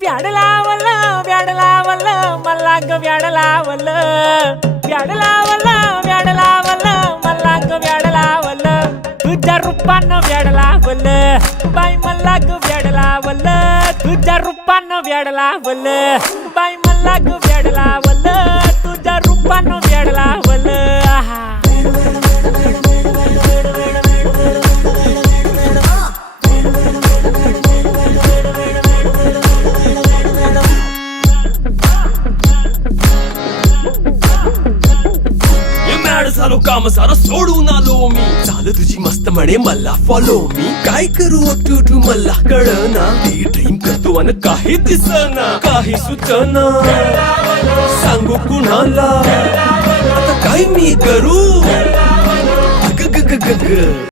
व्याड लावलं मला ग व्याड लावलं मला ग व्याड लावलं तुझ्या रूपानं व्याड लावलं बाई मला ग व्याड लावलं तुझ्या रूपानं व्याड लावलं बाई मला ग व्याड लावलं तुझ्या रूपानं व्याड लावलं आहा झालो काम सारा सोडून आलो मी झालं तुझी मस्त म्हणे मला फॉलो मी काय करू टू मला कळना ती ड्रीम करतो आणि काही दिसना काही सुचना सांगू कुणाला आता काय मी करू ग ग ग ग ग